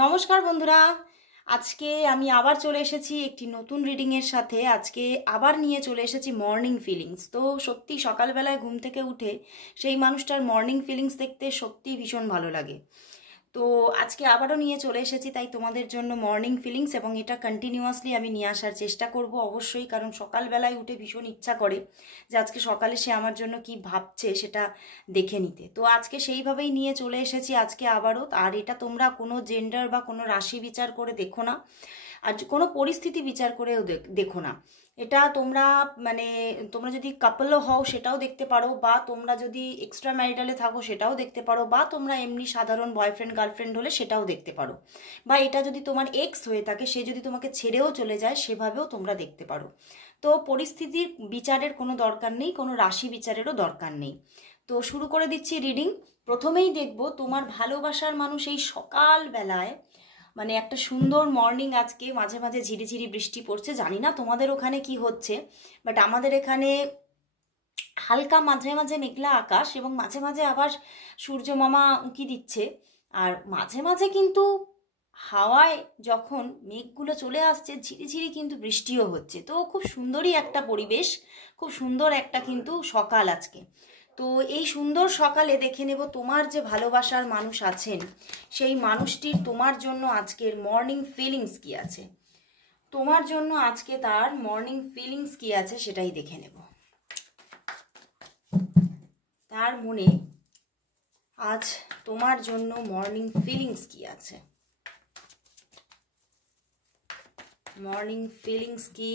নমস্কার বন্ধুরা, আজকে আমি আবার চলে এসেছি একটি নতুন রিডিংয়ের সাথে। আজকে আবার নিয়ে চলে এসেছি মর্নিং ফিলিংস। তো সত্যি সকালবেলায় ঘুম থেকে উঠে সেই মানুষটার মর্নিং ফিলিংস দেখতে সত্যি ভীষণ ভালো লাগে। তো আজকে আবারও নিয়ে চলে এসেছি তাই তোমাদের জন্য মর্নিং ফিলিংস, এবং এটা কন্টিনিউয়াসলি আমি নিয়ে আসার চেষ্টা করব অবশ্যই, কারণ সকালবেলায় উঠে ভীষণ ইচ্ছা করে যে আজকে সকালে সে আমার জন্য কি ভাবছে সেটা দেখে নিতে। তো আজকে সেইভাবেই নিয়ে চলে এসেছি আজকে আবারও। আর এটা তোমরা কোনো জেন্ডার বা কোনো রাশি বিচার করে দেখো না, আর কোনো পরিস্থিতি বিচার করেও দেখো না। এটা তোমরা তোমরা যদি কাপলও হও সেটাও দেখতে পারো, বা তোমরা যদি এক্সট্রা ম্যারিটালে থাকো সেটাও দেখতে পারো, বা তোমরা এমনি সাধারণ বয়ফ্রেন্ড গার্লফ্রেন্ড হলে সেটাও দেখতে পারো, বা এটা যদি তোমার এক্স হয়ে থাকে সে যদি তোমাকে ছেড়েও চলে যায় সেভাবেও তোমরা দেখতে পারো। তো পরিস্থিতির বিচারের কোনো দরকার নেই, কোনো রাশি বিচারেরও দরকার নেই। তো শুরু করে দিচ্ছি রিডিং। প্রথমেই দেখব তোমার ভালোবাসার মানুষ এই সকালবেলায়, একটা সুন্দর মর্নিং। আজকে মাঝে মাঝে ঝিরিঝিরি বৃষ্টি পড়ছে, জানি না তোমাদের ওখানে কি হচ্ছে, বাট আমাদের এখানে হালকা মাঝে মাঝে মেঘলা আকাশ, এবং মাঝে মাঝে আবার সূর্য মামা উঁকি দিচ্ছে। আর মাঝে মাঝে কিন্তু হাওয়ায় যখন মেঘগুলো চলে আসছে ঝিরিঝিরি কিন্তু বৃষ্টিও হচ্ছে। তো খুব সুন্দরই একটা পরিবেশ, খুব সুন্দর একটা কিন্তু সকাল আজকে। তো এই সুন্দর সকালে দেখে নেব তোমার যে ভালোবাসার মানুষ আছেন সেই মানুষটির তোমার জন্য আজকের মর্নিং ফিলিংস কি আছে। তোমার জন্য আজকে তার মর্নিং ফিলিংস কি আছে সেটাই দেখে নেব। তার মনে আজ তোমার জন্য মর্নিং ফিলিংস কি আছে, মর্নিং ফিলিংস কি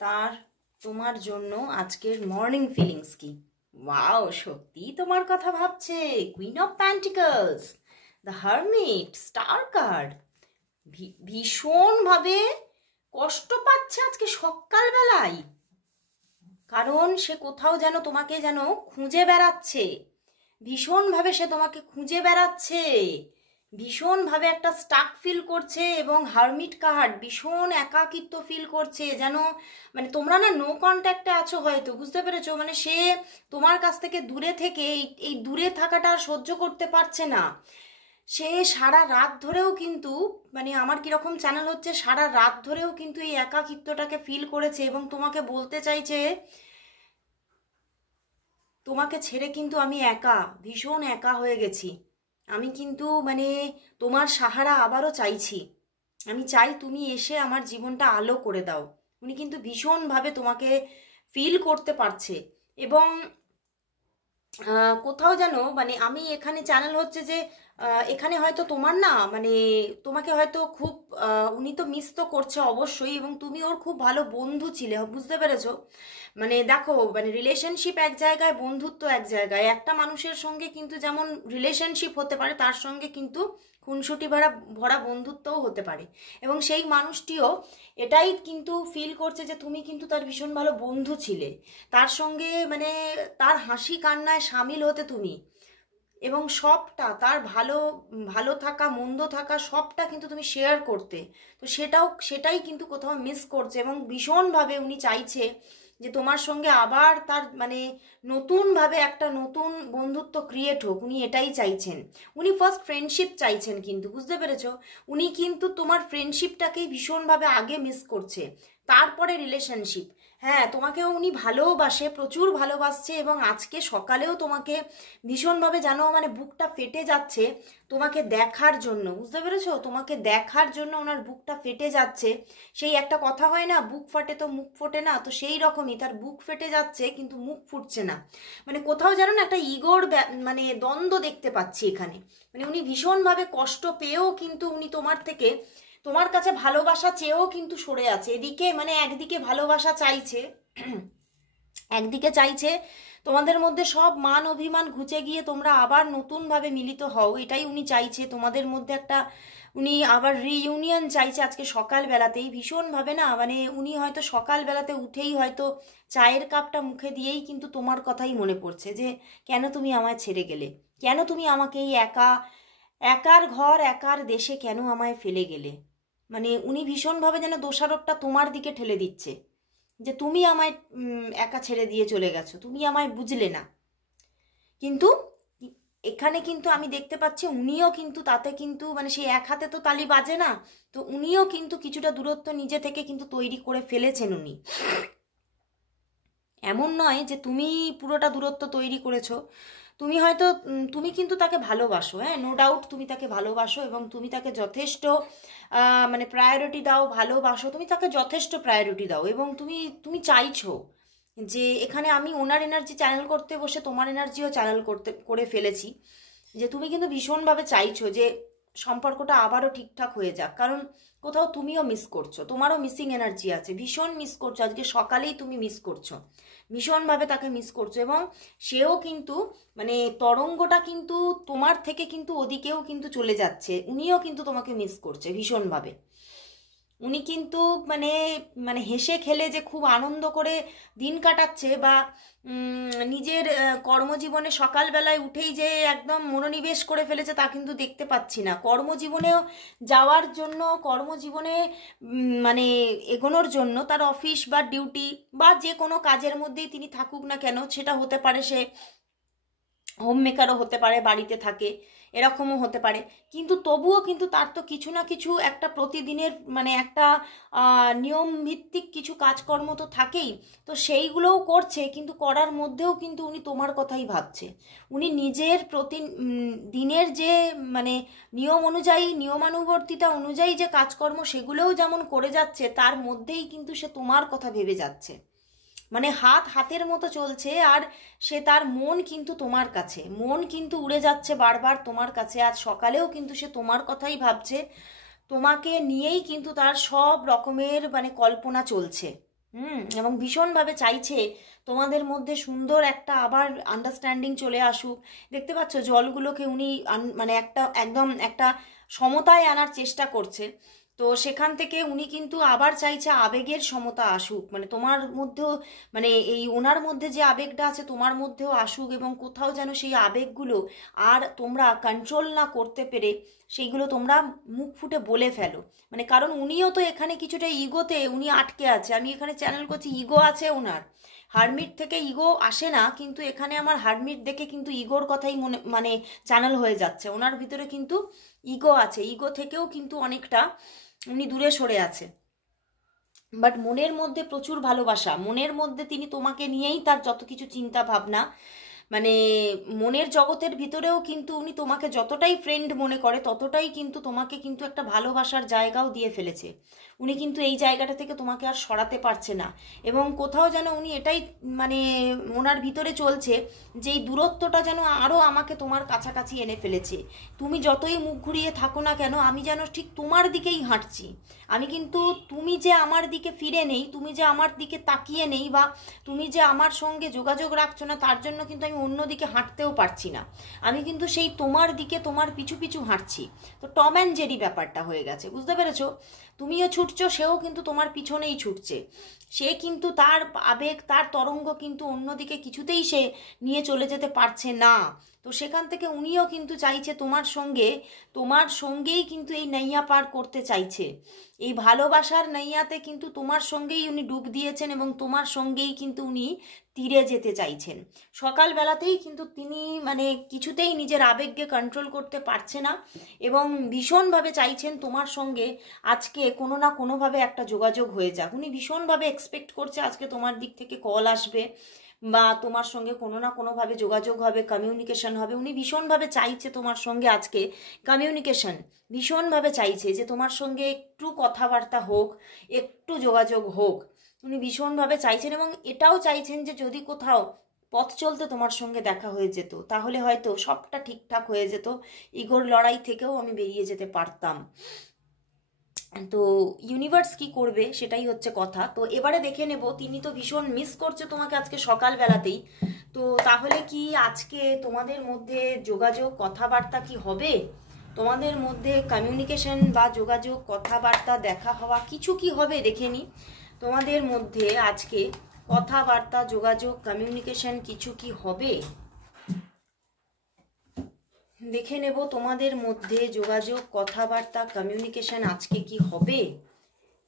তার তোমার জন্য আজকের মর্নিং ফিলিংস কি। ওয়াও, সত্যি তোমার কথা ভাবছে। Queen of pentacles, the hermit, star card. ভীষণভাবে কষ্ট পাচ্ছে আজকে সকালবেলায়, কারণ সে কোথাও যেন তোমাকে যেন খুঁজে বেড়াচ্ছে। ভীষণভাবে সে তোমাকে খুঁজে বেড়াচ্ছে, ভীষণভাবে একটা স্টাক ফিল করছে, এবং হারমিট কার্ড ভীষণ একাকিত্ব ফিল করছে। যেন তোমরা না নো কন্ট্যাক্টে আছো হয়তো, বুঝতে পেরেছো? সে তোমার কাছ থেকে দূরে থেকে এই দূরে থাকাটা আর সহ্য করতে পারছে না। সে সারা রাত ধরেও কিন্তু আমার কিরকম চ্যানেল হচ্ছে, সারা রাত ধরেও কিন্তু এই একাকিত্বটাকে ফিল করেছে, এবং তোমাকে বলতে চাইছে তোমাকে ছেড়ে কিন্তু আমি একা, ভীষণ একা হয়ে গেছি। আমি কিন্তু তোমার সাহারা আবারও চাইছি। আমি চাই তুমি এসে আমার জীবনটা আলো করে দাও। উনি কিন্তু ভীষণভাবে তোমাকে ফিল করতে পারছে, এবং কোথাও যেন আমি এখানে চ্যানেল হচ্ছে যে এখানে হয়তো তোমার না তোমাকে হয়তো খুব উনি তো মিস তো করছে অবশ্যই, এবং তুমি ওর খুব ভালো বন্ধু ছিলে, বুঝতে পেরেছো? দেখো, রিলেশনশিপ এক জায়গায়, বন্ধুত্ব এক জায়গায়। একটা মানুষের সঙ্গে কিন্তু যেমন রিলেশনশিপ হতে পারে, তার সঙ্গে কিন্তু খুনসুটি ভরা ভরা বন্ধুত্বও হতে পারে, এবং সেই মানুষটিও এটাই কিন্তু ফিল করছে যে তুমি কিন্তু তার ভীষণ ভালো বন্ধু ছিলে। তার সঙ্গে তার হাসি কান্নায় সামিল হতে তুমি, এবং সবটা তার ভালো ভালো থাকা মন্দ থাকা সবটা কিন্তু তুমি শেয়ার করতে। তো সেটাই কিন্তু কোথাও মিস করছে, এবং ভীষণভাবে উনি চাইছে যে তোমার সঙ্গে আবার তার নতুনভাবে একটা নতুন বন্ধুত্ব ক্রিয়েট হোক। উনি এটাই চাইছেন। উনি ফার্স্ট ফ্রেন্ডশিপ চাইছেন, কিন্তু বুঝতে পেরেছো, উনি কিন্তু তোমার ফ্রেন্ডশিপটাকেই ভীষণভাবে আগে মিস করছে, তারপরে রিলেশনশিপ। হ্যাঁ, তোমাকেও উনি ভালোবাসে, প্রচুর ভালোবাসছে, এবং আজকে সকালেও তোমাকে ভীষণভাবে জানো বুকটা ফেটে যাচ্ছে তোমাকে দেখার জন্য, বুঝতে পেরেছো? তোমাকে দেখার জন্য ওনার বুকটা ফেটে যাচ্ছে। সেই একটা কথা হয় না, বুক ফাটে তো মুখ ফোটে না, তো সেই রকমই তার বুক ফেটে যাচ্ছে কিন্তু মুখ ফুটছে না। কোথাও যেন না একটা ইগোর দ্বন্দ্ব দেখতে পাচ্ছি এখানে। উনি ভীষণভাবে কষ্ট পেয়েও কিন্তু উনি তোমার কাছে ভালোবাসা চেয়েও কিন্তু সরে আছে। এদিকে একদিকে ভালোবাসা চাইছে, একদিকে চাইছে তোমাদের মধ্যে সব মান অভিমান ঘুচে গিয়ে তোমরা আবার নতুনভাবে মিলিত হও, এটাই উনি চাইছে। তোমাদের মধ্যে একটা উনি আবার রিইউনিয়ন চাইছে আজকে সকালবেলাতেই ভীষণভাবে না। উনি হয়তো সকালবেলাতে উঠেই হয়তো চায়ের কাপটা মুখে দিয়েই কিন্তু তোমার কথাই মনে পড়ছে যে কেন তুমি আমায় ছেড়ে গেলে, কেন তুমি আমাকে এই একার ঘর একার দেশে কেন আমায় ফেলে গেলে। উনি ভীষণভাবে যেন দোষারোপটা তোমার দিকে ঠেলে দিচ্ছে যে তুমি আমায় একা ছেড়ে দিয়ে চলে গেছো, তুমি আমায় বুঝলে না। কিন্তু এখানে কিন্তু আমি দেখতে পাচ্ছি উনিও কিন্তু তাতে কিন্তু মানে সেই এক হাতে তো তালি বাজে না, তো উনিও কিন্তু কিছুটা দূরত্ব নিজে থেকে কিন্তু তৈরি করে ফেলেছেন উনি। এমন নয় যে তুমি পুরোটা দূরত্ব তৈরি করেছো। তুমি হয়তো তুমি কিন্তু তাকে ভালোবাসো, হ্যাঁ, নো ডাউট তুমি তাকে ভালোবাসো এবং তুমি তাকে যথেষ্ট মানে প্রায়োরিটি দাও, ভালোবাসো, তুমি তাকে যথেষ্ট প্রায়োরিটি দাও এবং তুমি তুমি চাইছো যে এখানে আমি ওনার এনার্জি চ্যানেল করতে বসে তোমার এনার্জিও চ্যানেল করে ফেলেছি, যে তুমি কিন্তু ভীষণভাবে চাইছো যে সম্পর্কটা আবারও ঠিকঠাক হয়ে যাক, কারণ কোথাও তুমিও মিস করছো, তোমারও মিসিং এনার্জি আছে, ভীষণ মিস করছো, আজকে সকালেই তুমি মিস করছো, ভীষণভাবে তাকে মিস করছো এবং সেও কিন্তু মানে তরঙ্গটা কিন্তু তোমার থেকে কিন্তু ওদিকেও কিন্তু চলে যাচ্ছে, উনিও কিন্তু তোমাকে মিস করছে ভীষণভাবে। উনি কিন্তু মানে মানে হেসে খেলে যে খুব আনন্দ করে দিন কাটাচ্ছে বা নিজের কর্মজীবনে সকালবেলায় উঠেই যে একদম মনোনিবেশ করে ফেলেছে তা কিন্তু দেখতে পাচ্ছি না। কর্মজীবনেও যাওয়ার জন্য, কর্মজীবনে মানে এগোনোর জন্য তার অফিস বা ডিউটি বা যে কোনো কাজের মধ্যেই তিনি থাকুক না কেন, সেটা হতে পারে সে হোম মেকারও হতে পারে, বাড়িতে থাকে, এরকমও হতে পারে, কিন্তু তবুও কিন্তু তার তো কিছু না কিছু একটা প্রতিদিনের মানে একটা নিয়ম ভিত্তিক কিছু কাজকর্ম তো থাকেই, তো সেইগুলোও করছে, কিন্তু করার মধ্যেও কিন্তু উনি তোমার কথাই ভাবছে। উনি নিজের দিনের যে মানে নিয়ম অনুযায়ী, নিয়মানুবর্তিতা অনুযায়ী যে কাজকর্ম সেগুলোও যেমন করে যাচ্ছে, তার মধ্যেই কিন্তু সে তোমার কথা ভেবে যাচ্ছে, মানে হাত হাতের মতো চলছে, আর সে তার মন কিন্তু তোমার কাছে, মন কিন্তু উড়ে যাচ্ছে বারবার তোমার কাছে। আজ সকালেও কিন্তু সে তোমার কথাই ভাবছে, তোমাকে নিয়েই কিন্তু তার সব রকমের মানে কল্পনা চলছে। এবং ভীষণভাবে চাইছে তোমাদের মধ্যে সুন্দর একটা আবার আন্ডারস্ট্যান্ডিং চলে আসুক। দেখতে পাচ্ছ জলগুলোকে উনি মানে একটা একদম একটা সমতায় আনার চেষ্টা করছে, তো সেখান থেকে উনি কিন্তু আবার চাইছে আবেগের সমতা আসুক, মানে তোমার মধ্যেও মানে এই ওনার মধ্যে যে আবেগটা আছে তোমার মধ্যেও আসুক, এবং কোথাও যেন সেই আবেগগুলো আর তোমরা কন্ট্রোল না করতে পেরে সেইগুলো তোমরা মুখ ফুটে বলে ফেলো, মানে কারণ উনিও তো এখানে কিছুটা ইগোতে উনি আটকে আছে। আমি এখানে চ্যানেল করছি, ইগো আছে ওনার, হারমিট থেকে ইগো আসে না, কিন্তু এখানে আমার হারমিট দেখে কিন্তু ইগোর কথাই মনে মানে চ্যানেল হয়ে যাচ্ছে, ওনার ভিতরে কিন্তু ইগো আছে, ইগো থেকেও কিন্তু অনেকটা উনি দূরে সরে আছে, বাট মনের মধ্যে প্রচুর ভালোবাসা, মনের মধ্যে তিনি তোমাকে নিয়েই তার যত কিছু চিন্তা ভাবনা, মানে মনের জগতের ভিতরেও কিন্তু উনি তোমাকে যতটাই ফ্রেন্ড মনে করে ততটাই কিন্তু তোমাকে কিন্তু একটা ভালোবাসার জায়গাও দিয়ে ফেলেছে। উনি কিন্তু এই জায়গাটা থেকে তোমাকে আর সরাতে পারছে না, এবং কোথাও যেন উনি এটাই মানে ওনার ভিতরে চলছে যে এই দূরত্বটা যেন আরও আমাকে তোমার কাছাকাছি এনে ফেলেছে, তুমি যতই মুখ ঘুরিয়ে থাকো না কেন আমি যেন ঠিক তোমার দিকেই হাঁটছি, আমি কিন্তু তুমি যে আমার দিকে ফিরে নেই, তুমি যে আমার দিকে তাকিয়ে নেই, বা তুমি যে আমার সঙ্গে যোগাযোগ রাখছো না, তার জন্য কিন্তু আমি অন্যদিকে হাঁটতেও পারছি না, আমি কিন্তু সেই তোমার দিকে তোমার পিছু পিছু হাঁটছি। তো টম অ্যান্ড জেরি ব্যাপারটা হয়ে গেছে, বুঝতে পেরেছো? তুমিও ছুটছো, সেও কিন্তু তোমার পিছনেই ছুটছে, সে কিন্তু তার আবেগ তার তরঙ্গ কিন্তু অন্যদিকে কিছুতেই সে নিয়ে চলে যেতে পারছে না, তো সেখান থেকে উনিও কিন্তু চাইছে তোমার সঙ্গেই কিন্তু এই নাইয়া পার করতে চাইছে, এই ভালোবাসার নাইয়াতে কিন্তু তোমার সঙ্গেই উনি ডুব দিয়েছেন এবং তোমার সঙ্গেই কিন্তু উনি তীরে যেতে চাইছেন। সকালবেলাতেই কিন্তু তিনি মানে কিছুতেই নিজের আবেগকে কন্ট্রোল করতে পারছে না এবং ভীষণভাবে চাইছেন তোমার সঙ্গে আজকে কোনো না কোনোভাবে একটা যোগাযোগ হয়ে যাক, উনি ভীষণভাবে এক্সপেক্ট করছে আজকে তোমার দিক থেকে কল আসবে বা তোমার সঙ্গে কোনো না কোনোভাবে যোগাযোগ হবে, কমিউনিকেশন হবে, উনি ভীষণভাবে চাইছে তোমার সঙ্গে আজকে কমিউনিকেশন, ভীষণভাবে চাইছে যে তোমার সঙ্গে একটু কথাবার্তা হোক, একটু যোগাযোগ হোক, উনি ভীষণভাবে চাইছেন এবং এটাও চাইছেন যে যদি কোথাও পথ চলতে তোমার সঙ্গে দেখা হয়ে যেত তাহলে হয়তো সবটা ঠিকঠাক হয়ে যেত, ইগোর লড়াই থেকেও আমি বেরিয়ে যেতে পারতাম। তো ইউনিভার্স কি করবে সেটাই হচ্ছে কথা। তো এবারে দেখে নেব, তিনি তো ভীষণ মিস করছে তোমাকে আজকে সকালবেলাতেই, তো তাহলে কি আজকে তোমাদের মধ্যে যোগাযোগ কথাবার্তা কি হবে, তোমাদের মধ্যে কমিউনিকেশন বা যোগাযোগ কথাবার্তা দেখা হওয়া কিছু কি হবে দেখে নি, তোমাদের মধ্যে আজকে কথাবার্তা যোগাযোগ কমিউনিকেশন কিছু কি হবে দেখে নেব, তোমাদের মধ্যে যোগাযোগ কথাবার্তা কমিউনিকেশন আজকে কি হবে,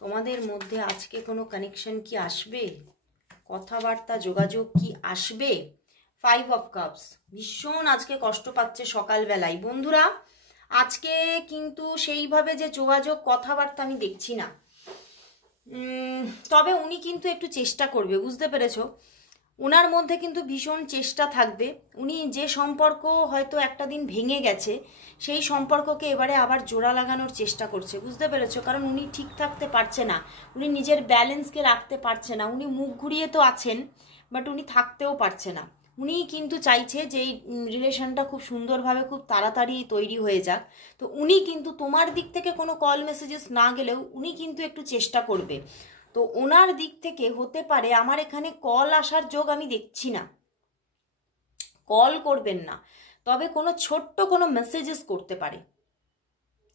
তোমাদের মধ্যে আজকে কোনো কানেকশন কি আসবে, কথাবার্তা যোগাযোগ কি আসবে, 5 অফ কাপস, ভীষণ আজকে কষ্ট পাচ্ছে সকালবেলায়। বন্ধুরা আজকে কিন্তু সেইভাবে যে যোগাযোগ কথাবার্তা আমি দেখছি না। তবে উনি কিন্তু একটু চেষ্টা করবে, বুঝতে পেরেছো? ওনার মধ্যে কিন্তু ভীষণ চেষ্টা থাকবে। উনি যে সম্পর্ক হয়তো একটা দিন ভেঙে গেছে, সেই সম্পর্ককে এবারে আবার জোড়া লাগানোর চেষ্টা করছে, বুঝতে পেরেছো? কারণ উনি ঠিক থাকতে পারছে না, উনি নিজের ব্যালেন্সকে রাখতে পারছে না। উনি মুখ ঘুরিয়ে তো আছেন, বাট উনি থাকতেও পারছে না। উনি কিন্তু চাইছে যে এই রিলেশনটা খুব সুন্দরভাবে খুব তাড়াতাড়ি তৈরি হয়ে যাক। তো উনি কিন্তু তোমার দিক থেকে কোনো কল মেসেজেস না গেলেও উনি কিন্তু একটু চেষ্টা করবে। তো ওনার দিক থেকে হতে পারে, আমার এখানে কল আসার যোগ আমি দেখছি না, কল করবেন না, তবে কোনো ছোট্ট কোনো মেসেজেস করতে পারে।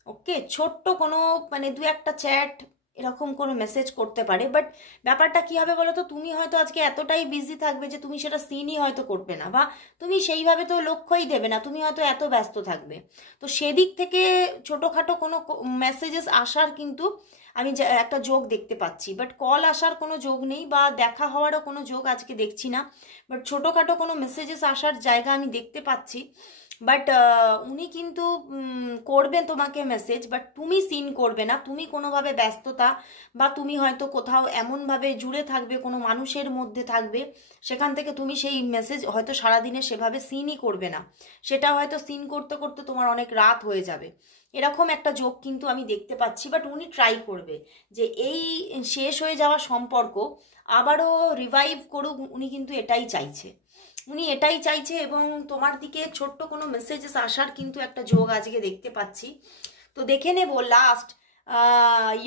ওকে, ছোট্ট কোনো মানে 2-1টা চ্যাট এরকম কোনো মেসেজ করতে পারে। বাট ব্যাপারটা কি হবে বলো তো, তুমি হয়তো আজকে এতটাই বিজি থাকবে যে তুমি সেটা সিনই হয়তো করবে না, বা তুমি সেইভাবে তো লক্ষ্যই দেবে না, তুমি হয়তো এত ব্যস্ত থাকবে। তো সেদিক থেকে ছোটোখাটো কোনো মেসেজেস আসার কিন্তু আমি একটা যোগ দেখতে পাচ্ছি, বাট কল আসার কোনো যোগ নেই, বা দেখা হওয়ারও কোনো যোগ আজকে দেখছি না। বাট ছোটোখাটো কোনো মেসেজেস আসার জায়গা আমি দেখতে পাচ্ছি। বাট উনি কিন্তু করবেন তোমাকে মেসেজ, বাট তুমি সিন করবে না। তুমি কোনোভাবে ব্যস্ততা, বা তুমি হয়তো কোথাও এমনভাবে জুড়ে থাকবে, কোনো মানুষের মধ্যে থাকবে, সেখান থেকে তুমি সেই মেসেজ হয়তো সারাদিনে সেভাবে সিনই করবে না। সেটা হয়তো সিন করতে করতে তোমার অনেক রাত হয়ে যাবে, এরকম একটা যোগ কিন্তু আমি দেখতে পাচ্ছি। বাট উনি ট্রাই করবে যে এই শেষ হয়ে যাওয়া সম্পর্ক আবারও রিভাইভ করুক, উনি কিন্তু এটাই চাইছে, উনি এটাই চাইছে। এবং তোমার দিকে ছোট্ট কোনো মেসেজেস আসার কিন্তু একটা যোগ আজকে দেখতে পাচ্ছি। তো দেখে নেব লাস্ট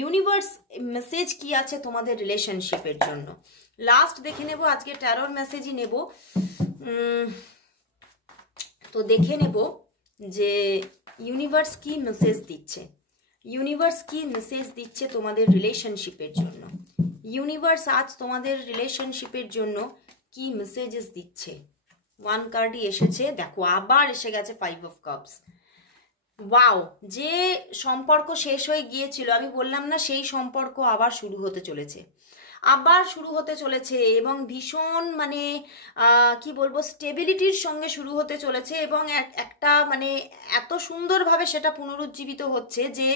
ইউনিভার্স মেসেজ কি আছে তোমাদের রিলেশনশিপের জন্য। লাস্ট দেখে নেব, আজকে ট্যারোর মেসেজই নেব। তো দেখে নেব যে ইউনিভার্স কি মেসেজ দিচ্ছে, ইউনিভার্স কি মেসেজ দিচ্ছে তোমাদের রিলেশনশিপের জন্য। ইউনিভার্স আজ তোমাদের রিলেশনশিপের জন্য কি মেসেজেস দিচ্ছে। 1 কার্ডই এসেছে, দেখো আবার এসে গেছে 5 অফ কাপস। ওয়াও, যে সম্পর্ক শেষ হয়ে গিয়েছিল, আমি বললাম না, সেই সম্পর্ক আবার শুরু হতে চলেছে, আবার শুরু হতে চলেছে। এবং ভীষণ মানে কি বলবো, স্টেবিলিটির সঙ্গে শুরু হতে চলেছে। এবং একটা মানে এত সুন্দরভাবে সেটা পুনরুজ্জীবিত হচ্ছে যে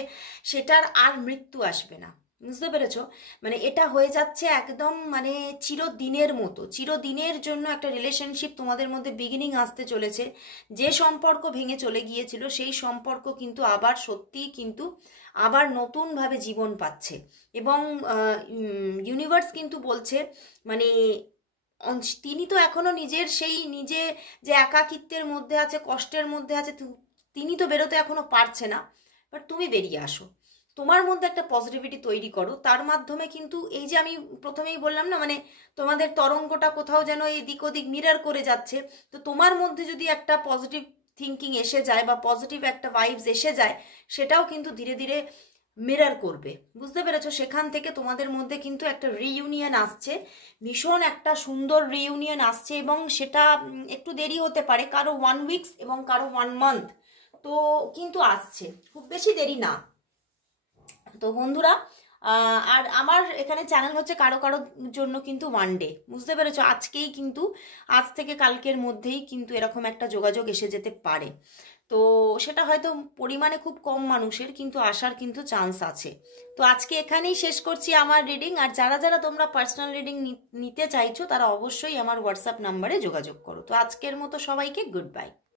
সেটার আর মৃত্যু আসবে না, বুঝতে পেরেছো? মানে এটা হয়ে যাচ্ছে একদম মানে চিরদিনের মতো, চিরদিনের জন্য একটা রিলেশনশিপ তোমাদের মধ্যে বিগিনিং আসতে চলেছে। যে সম্পর্ক ভেঙে চলে গিয়েছিল সেই সম্পর্ক কিন্তু আবার সত্যিই কিন্তু আবার নতুনভাবে জীবন পাচ্ছে। এবং ইউনিভার্স কিন্তু বলছে মানে তিনি তো এখনো নিজের সেই নিজে যে একাকিত্বের মধ্যে আছে, কষ্টের মধ্যে আছে, তিনি তো বেরোতে এখনো পারছে না। বাট তুমি বেরিয়ে আসো, তোমার মধ্যে একটা পজিটিভিটি তৈরি করো। তার মাধ্যমে কিন্তু এই যে আমি প্রথমেই বললাম না, মানে তোমাদের তরঙ্গটা কোথাও যেন এদিক ওদিক মিরর করে যাচ্ছে। তো তোমার মধ্যে যদি একটা পজিটিভ থিঙ্কিং এসে যায়, বা পজিটিভ একটা ভাইবস এসে যায়, সেটাও কিন্তু ধীরে ধীরে মিরর করবে, বুঝতে পেরেছো? সেখান থেকে তোমাদের মধ্যে কিন্তু একটা রিইউনিয়ন আসছে, ভীষণ একটা সুন্দর রিইউনিয়ন আসছে। এবং সেটা একটু দেরি হতে পারে, কারো 1 উইকস এবং কারো 1 মান্থ, তো কিন্তু আসছে, খুব বেশি দেরি না। তো বন্ধুরা আর আমার এখানে চ্যানেল হচ্ছে কারো কারো জন্য কিন্তু 1 ডে, বুঝতে পেরেছো? আজকেই কিন্তু, আজ থেকে কালকের মধ্যেই কিন্তু এরকম একটা যোগাযোগ এসে যেতে পারে। তো সেটা হয়তো পরিমাণে খুব কম মানুষের, কিন্তু আসার কিন্তু চান্স আছে। তো আজকে এখানেই শেষ করছি আমার রিডিং। আর যারা যারা তোমরা পার্সোনাল রিডিং নিতে চাইছো তারা অবশ্যই আমার হোয়াটসঅ্যাপ নাম্বারে যোগাযোগ করো। তো আজকের মতো সবাইকে গুড বাই।